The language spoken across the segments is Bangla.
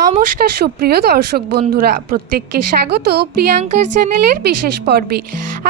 নমস্কার সুপ্রিয় দর্শক বন্ধুরা, প্রত্যেককে স্বাগত প্রিয়াঙ্কার চ্যানেলের বিশেষ পর্বে।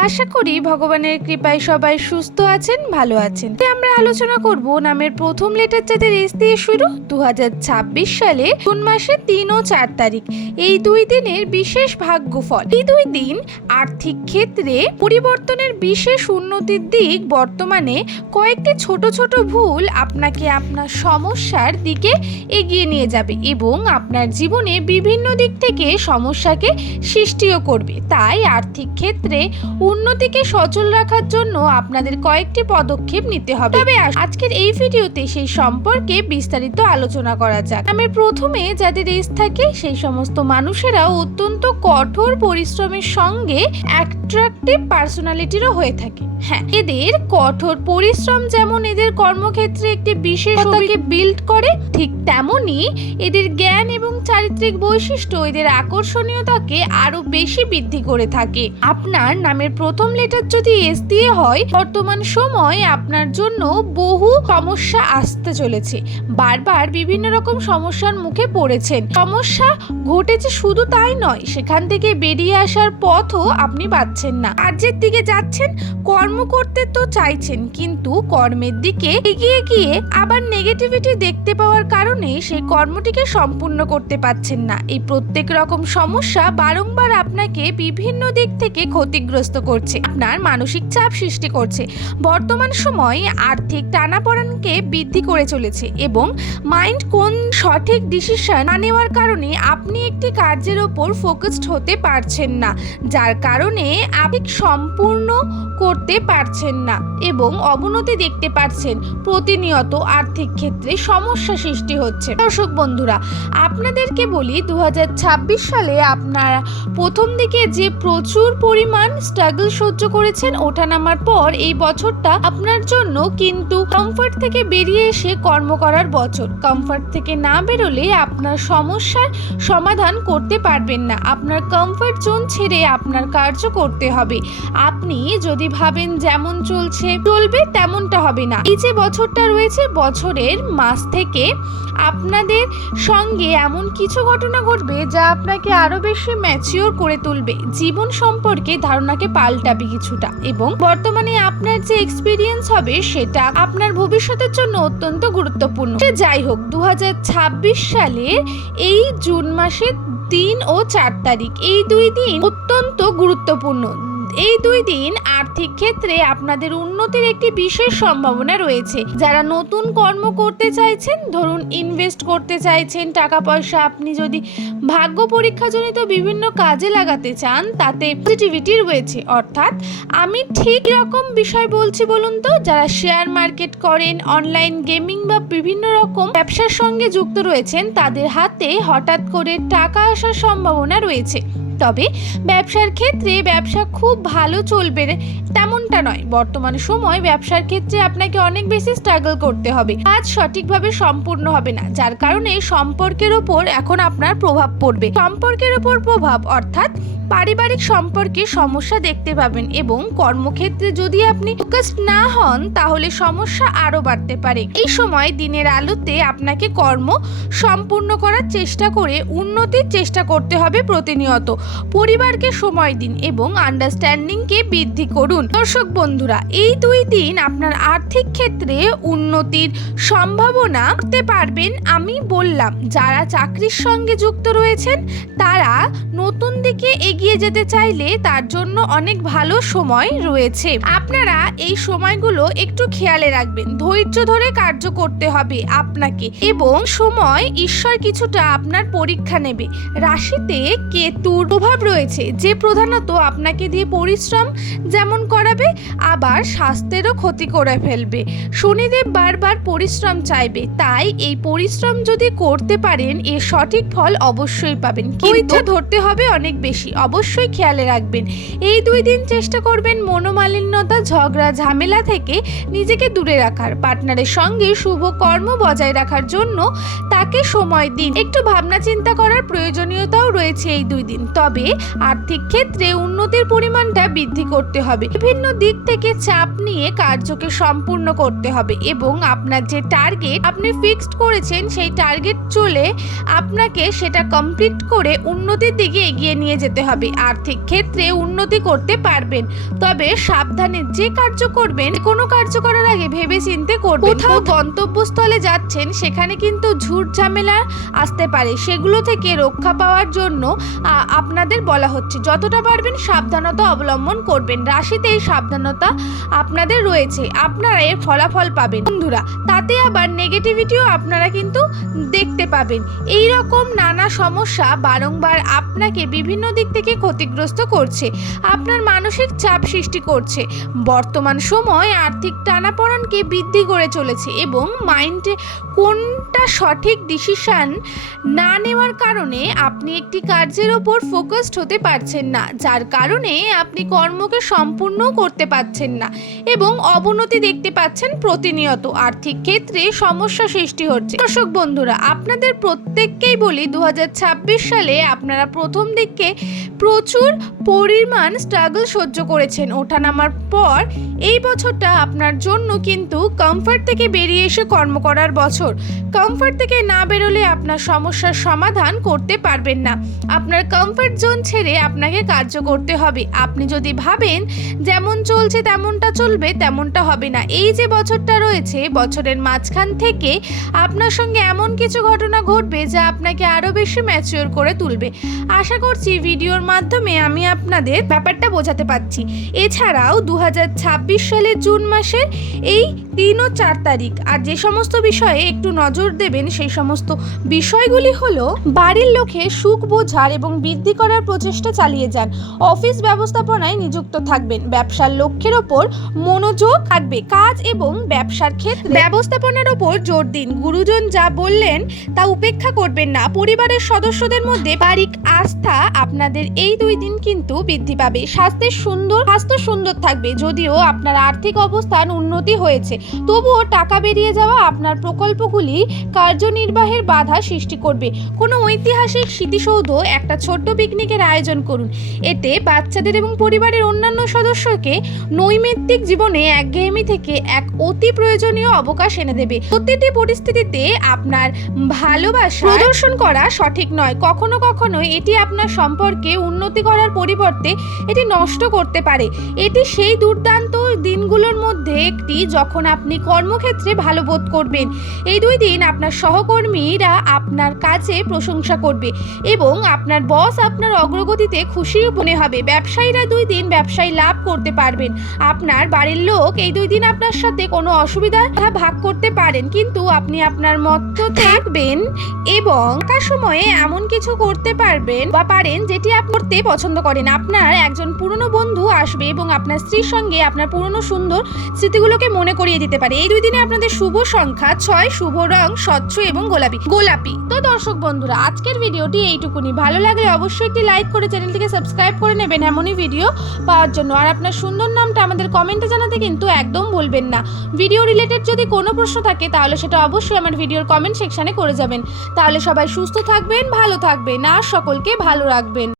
আশা করি ভগবানের কৃপায় সবাই সুস্থ আছেন, ভালো আছেন। আমরা আলোচনা করব নামের প্রথম লেটার যাদের এস দিয়ে শুরু 2026 সালে জুন মাসের 3 ও 4 তারিখ, এই দুই দিনের বিশেষ ভাগ্যফল। এই দুই দিন আর্থিক ক্ষেত্রে পরিবর্তনের বিশেষ উন্নতির দিক। বর্তমানে কয়েকটি ছোট ছোট ভুল আপনাকে আপনার সমস্যার দিকে এগিয়ে নিয়ে যাবে এবং আপনার জীবনে বিভিন্ন দিক থেকে সমস্যাকে সৃষ্টিও করবে। তাই আর্থিক ক্ষেত্রে উন্নতিকে সচল রাখার জন্য আপনাদের কয়েকটি পদক্ষেপ নিতে হবে। তবে আজকের এই ভিডিওতে সেই সম্পর্কে বিস্তারিত আলোচনা করা যাক। নামের প্রথমে যাদের এস থাকে সেই সমস্ত মানুষেরা অত্যন্ত কঠোর পরিশ্রমের সঙ্গে অ্যাট্রাকটিভ পার্সোনালিটিরও হয়ে থাকে। হ্যাঁ, এদের কঠোর পরিশ্রম যেমন এদের কর্মক্ষেত্রে একটি বিশেষতাকে বিল্ড করে, ঠিক তেমনি এদের জ্ঞান এবং চারিত্রিক বৈশিষ্ট্য এদের আকর্ষণীয়তাকে আরো বেশি বৃদ্ধি করে থাকে। আপনার নামের প্রথম লেটার যদি এস দিয়ে হয়, বর্তমান সময় আপনার জন্য বহু সমস্যা আসতে চলেছে। বারবার বিভিন্ন রকম সমস্যার মুখে পড়েছেন, সমস্যা ঘটেছে শুধু তাই নয়, সেখান থেকে বেরিয়ে আসার পথও আপনি পাচ্ছেন না। কার্যের দিকে যাচ্ছেন, কর্ম করতে তো চাইছেন, কিন্তু কর্মের দিকে এগিয়ে গিয়ে আবার নেগেটিভিটি দেখতে পাওয়ার কারণে সেই কর্মটিকে সম্পূর্ণ করতে পারছেন না। এই প্রত্যেক রকম সমস্যা বারংবার আপনাকে বিভিন্ন দিক থেকে ক্ষতিগ্রস্ত করছে, আপনার মানসিক চাপ সৃষ্টি করছে। বর্তমান সময়ে আর্থিক টানাপোড়েনকে বৃদ্ধি করে চলেছে এবং মাইন্ড কোন সঠিক ডিসিশন না নেওয়ার কারণে আপনি একটি কার্যের ওপর ফোকাসড হতে পারছেন না, যার কারণে আপনি সম্পূর্ণ করতে পারছেন না এবং অবনতি দেখতে পাচ্ছেন। প্রতিনিয়ত আর্থিক ক্ষেত্রে সমস্যা সৃষ্টি হচ্ছে। দর্শক বন্ধুরা, আপনাদেরকে বলি 2026 সালে আপনারা প্রথম দিকে যে প্রচুর পরিমাণ স্ট্রাগল সহ্য করেছেন, ওঠা নামার পর এই বছরটা আপনার জন্য কিন্তু কমফর্ট থেকে বেরিয়ে এসে কর্ম করার বছর। কমফর্ট থেকে না বেরোলে আপনার সমস্যার সমাধান করতে পারবেন না। আপনার কমফর্ট জোন ছেড়ে আপনার কার্য করতে হবে। আপনি যদি ভাবেন যেমন চলবে তেমনটা হবে না। এই যে বছরটা রয়েছে, বছরের মাস থেকে আপনাদের সঙ্গে এমন কিছু ঘটনা ঘটবে যা আপনাকে আরো বেশি ম্যাচিওর করে তুলবে, জীবন সম্পর্কে ধারণাকে পাল্টাবে কিছুটা, এবং বর্তমানে আপনার যে এক্সপিরিয়েন্স হবে সেটা আপনার ভবিষ্যতের জন্য অত্যন্ত গুরুত্বপূর্ণ। যাই হোক, 2026 সালের এই জুন মাসের 3 ও 4 তারিখ, এই দুই দিন অত্যন্ত গুরুত্বপূর্ণ। এই দুই দিন আর্থিক ক্ষেত্রে আপনাদের উন্নতির একটি বিশেষ সম্ভাবনা রয়েছে। যারা নতুন কর্ম করতে চাইছেন, ধরুন ইনভেস্ট করতে চাইছেন টাকা পয়সা, আপনি যদি ভাগ্য পরীক্ষাজনিত বিভিন্ন কাজে লাগাতে চান, তাতে পজিটিভিটি রয়েছে। অর্থাৎ আমি ঠিক রকম বিষয় বলছি বলুন তো, যারা শেয়ার মার্কেট করেন, অনলাইন গেমিং বা বিভিন্ন রকম ব্যবসার সঙ্গে যুক্ত রয়েছেন, তাদের হাতে হঠাৎ করে টাকা আসার সম্ভাবনা রয়েছে। তবে ব্যবসার ক্ষেত্রে ব্যবসা খুব ভালো চলবে তেমনটা নয়। বর্তমান সময় ব্যবসার ক্ষেত্রে আপনাকে অনেক বেশি স্ট্রাগল করতে হবে, কাজ সঠিকভাবে সম্পূর্ণ হবে না, যার কারণে সম্পর্কের ওপর এখন আপনার প্রভাব পড়বে। সম্পর্কের ওপর প্রভাব অর্থাৎ পারিবারিক সম্পর্কে সমস্যা দেখতে পাবেন এবং কর্মক্ষেত্রে যদি আপনি ফোকাসড না হন তাহলে সমস্যা আরো বাড়তে পারে। এই সময় দিনের আলোতে আপনাকে কর্ম সম্পূর্ণ করার চেষ্টা করে উন্নতির চেষ্টা করতে হবে প্রতিনিয়ত। পরিবারকে সময় দিন এবং আন্ডারস্ট্যান্ডিংকে বৃদ্ধি করুন। দর্শক বন্ধুরা, এই দুই দিন আপনার আর্থিক ক্ষেত্রে উন্নতির সম্ভাবনা করতে পারবেন। আমি বললাম, যারা চাকরির সঙ্গে যুক্ত রয়েছেন তারা নতুন দিকে এগিয়ে যেতে চাইলে তার জন্য অনেক ভালো সময় রয়েছে। আপনারা এই সময়গুলো একটু খেয়ালে রাখবেন, ধৈর্য ধরে কার্য করতে হবে আপনাকে, এবং সময় ঈশ্বর কিছুটা আপনার পরীক্ষা নেবে। রাশিতে কেতুর প্রভাব রয়েছে, যে প্রধানত আপনাকে দিয়ে পরিশ্রম যেমন করাবে, আবার স্বাস্থ্যেরও ক্ষতি করে ফেলবে। শনিদেব বারবার পরিশ্রম চাইবে, তাই এই পরিশ্রম যদি করতে পারেন এর সঠিক ফল অবশ্যই পাবেন, কিন্তু ধৈর্য ধরতে হবে অনেক বেশি। অবশ্যই খেয়ালে রাখবেন। এই 2 দিন চেষ্টা করবেন মনোমালিন্যতা, ঝগড়া, ঝামেলা থেকে নিজেকে দূরে রাখার। পার্টনারের সঙ্গে শুভ কর্ম বজায় রাখার জন্য তাকে সময় দিন। একটু ভাবনা চিন্তা করার প্রয়োজনীয়তাও রয়েছে এই 2 দিন। তবে আর্থিক ক্ষেত্রে উন্নতির পরিমাণটা বৃদ্ধি করতে হবে। বিভিন্ন দিক থেকে চাপ নিয়ে কার্যকে সম্পূর্ণ করতে হবে এবং আপনার যে টার্গেট আপনি ফিক্সড করেছেন সেই টার্গেট চলে আপনাকে সেটা কমপ্লিট করে উন্নতির দিকে এগিয়ে নিয়ে যেতে হবে। আর্থিক ক্ষেত্রে উন্নতি করতে পারবেন, তবে সাবধানে যে কার্য করবেন, কোনো কার্য করার আগে ভেবে চিন্তে করবেন। কোথাও গন্তব্যস্থলে যাচ্ছেন সেখানে কিন্তু ঝুট ঝামেলা আসতে পারে, সেগুলো থেকে রক্ষা পাওয়ার জন্য আপনাদের বলা হচ্ছে যতটা পারবেন সাবধানতা অবলম্বন করবেন। রাশিতে এই সাবধানতা আপনাদের রয়েছে, আপনারা এর ফলাফল পাবেন বন্ধুরা। তাতে আবার নেগেটিভিটিও আপনারা কিন্তু দেখতে পাবেন। এই রকম নানা সমস্যা বারংবার আপনাকে বিভিন্ন দিক থেকে ক্ষতিগ্রস্ত করছে, আপনার মানসিক চাপ সৃষ্টি করছে। বর্তমান সময় আর্থিক টানাপোড়েনকে বৃদ্ধি করে চলেছে এবং মাইন্ডে কোনটা সঠিক ডিসিশন না নেওয়ার কারণে আপনি একটি কার্যের ওপর ফোকাসড হতে পারছেন না, যার কারণে আপনি কর্মকে সম্পূর্ণ করতে পারছেন না এবং অবনতি দেখতে পাচ্ছেন প্রতিনিয়ত। আর্থিক ক্ষেত্রে সমস্যা সৃষ্টি হচ্ছে। দর্শক বন্ধুরা, আপনাদের প্রত্যেককেই বলি 2026 সালে আপনারা প্রথম দিকে প্রচুর পরিমাণ স্ট্রাগল সহ্য করেছেন। ওঠানামার পর এই বছরটা আপনার জন্য কিন্তু কমফর্ট থেকে বেরিয়ে এসে কর্ম করার বছর। কমফর্ট থেকে না বেরোলে আপনার সমস্যার সমাধান করতে পারবেন না। আপনার কমফর্ট জোন ছেড়ে আপনাকে কার্য করতে হবে। আপনি যদি ভাবেন যেমন চলছে তেমনটা চলবে, তেমনটা হবে না। এই যে বছরটা রয়েছে, বছরের মাঝখান থেকে আপনার সঙ্গে এমন কিছু ঘটনা ঘটবে যা আপনাকে আরও বেশি ম্যাচিওর করে তুলবে। আশা করছি ভিডিওর মাধ্যমে আমি আপনাদের ব্যাপারটা বোঝাতে পারছি। এছাড়াও 2026 সালের জুন মাসের এই 3 ও 4 তারিখ আর যে সমস্ত বিষয়ে একটু নজর দেবেন সেই সমস্ত বিষয়গুলি হলো, বাড়ির লোকে সুখ বোঝার এবং বৃদ্ধি করার প্রচেষ্টা চালিয়ে যান। অফিস ব্যবস্থাপনায় নিযুক্ত থাকবেন। ব্যবসার লক্ষ্যের ওপর মনোযোগ থাকবে। কাজ এবং ব্যবসার ক্ষেত্রে ব্যবস্থাপনার ওপর জোর দিন। গুরুজন যা বললেন তা উপেক্ষা করবেন না। পরিবারের সদস্যদের মধ্যে পারিবারিক আস্থা আপনাদের এই 2 দিন কিন্তু বৃদ্ধি পাবে। স্বাস্থ্য সুন্দর থাকবে। যদিও আপনার আর্থিক অবস্থান উন্নতি হয়েছে, তবুও টাকা বেরিয়ে যাওয়া আপনার প্রকল্পগুলি কার্যনির্বাহের বাধা সৃষ্টি করবে। কোনো ঐতিহাসিক স্মৃতিসৌধ একটা ছোট্ট পিকনিকের আয়োজন করুন। এতে বাচ্চাদের এবং পরিবারের অন্যান্য সদস্যকে নৈমিত্তিক জীবনে একঘেয়েমি থেকে এক অতি প্রয়োজনীয় অবকাশ এনে দেবে। প্রতিটি পরিস্থিতিতে আপনার ভালোবাসা প্রদর্শন করা সঠিক নয়। কখনো কখনো এটি আপনার সম্পর্কে উন্নতি করার পরিবর্তে এটি নষ্ট করতে পারে। এটি সেই দুর্দান্ত দিনগুলোর মধ্যে একটি যখন আপনি কর্মক্ষেত্রে ভালো বোধ করবেন। এই 2 দিন আপনার সহকর্মীরা আপনার কাজে প্রশংসা করবে এবং আপনার বস আপনার অগ্রগতিতে খুশি মনে হবে। ব্যবসায়ীরা 2 দিন ব্যবসায়ী লাভ করতে পারবেন। আপনার বাড়ির লোক এই 2 দিন আপনার সাথে কোনো অসুবিধা ভাগ করতে পারেন, কিন্তু আপনি আপনার মত থাকবেন এবং একা সময়ে এমন কিছু করতে পারেন যেটি আপনি করতে পছন্দ করেন। আপনার একজন পুরনো বন্ধু আসবে এবং আপনার স্ত্রীর সঙ্গে আপনার পুরনো সুন্দর স্মৃতিগুলোকে মনে করিয়ে দিতে পারে। এই 2 দিনে আপনাদের শুভ সংখ্যা 6, শুভ রং স্বচ্ছ এবং গোলাপি। তো দর্শক বন্ধুরা, আজকের ভিডিওটি এইটুকুনি। ভালো লাগলে অবশ্যই একটি লাইক করে চ্যানেলটিকে সাবস্ক্রাইব করে নেবেন এমনই ভিডিও পাওয়ার জন্য। আর আপনার সুন্দর নামটা আমাদের কমেন্টে জানাতে কিন্তু একদম ভুলবেন না। ভিডিও রিলেটেড যদি কোনো প্রশ্ন থাকে তাহলে সেটা অবশ্যই আমার ভিডিওর কমেন্ট সেকশনে করে যাবেন। তাহলে সবাই সুস্থ থাকবেন, ভালো থাকবেন আর সকলকে ভালো রাখবেন।